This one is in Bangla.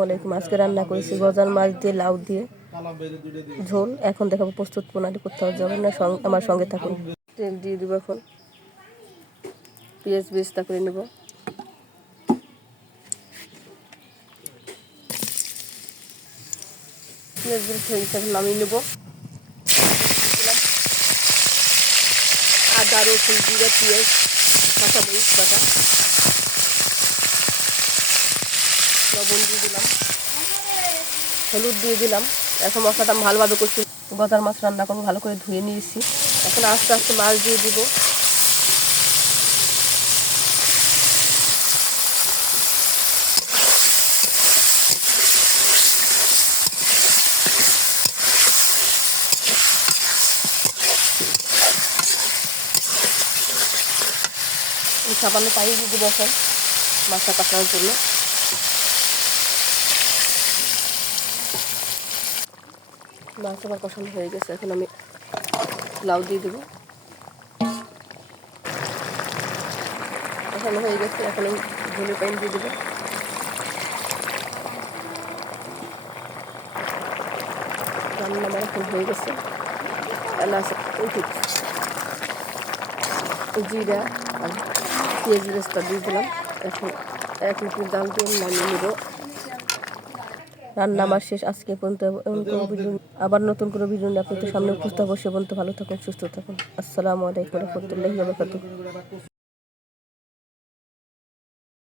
আসসালামু আলাইকুম। আজকে রান্না করেছি গজার মাছ দিয়ে লাউ দিয়ে ঝোল। এখন দেখাবো প্রস্তুত প্রণালী, কোথাও যাবেন না, আমার সঙ্গে থাকুন। তেল দিয়ে দেবো, এখন পেঁয়াজ বেরেস্তা করে নেব। পেঁয়াজ বেরেস্তা হয়ে গেছে, এখন নামিয়ে নেব। আদা রসুন জিরা পেঁয়াজ কাঁচা মরিচ বাটা, লবণ দিয়ে দিলাম, হলুদ দিয়ে দিলাম। এখন মশলাটা ভালোভাবে করছি। গজার মাছ রান্না করবো, ভালো করে ধুয়ে নিয়েছি। এখন আস্তে আস্তে মাছ দিয়ে দিব। সামান্য পানি দিয়ে দেবো এখন মাছটা কষানোর জন্য। মাছ আমার কষানো হয়ে গেছে, এখন আমি লাউ দিয়ে দেবো। কষানো হয়ে গেছে, এখন আমি ঝোলের পানি দিয়ে দেবো। রান্না আমার এখন হয়ে গেছে। এলাচ জিরা আর পেঁয়াজ বেরেস্তা দিয়ে দিলাম। এখন 1 লিটার ডাল দিয়ে নামিয়ে নেব। রান্না আমার শেষ। আজকে পর্যন্ত আবার নতুন কোনো ভিডিও নিয়ে আপনাদের সামনে উপস্থিত হবো। সে পর্যন্ত ভালো থাকুন, সুস্থ থাকুন। আসসালামু আলাইকুম ওয়া রাহমাতুল্লাহি ওয়া বারাকাতুহু।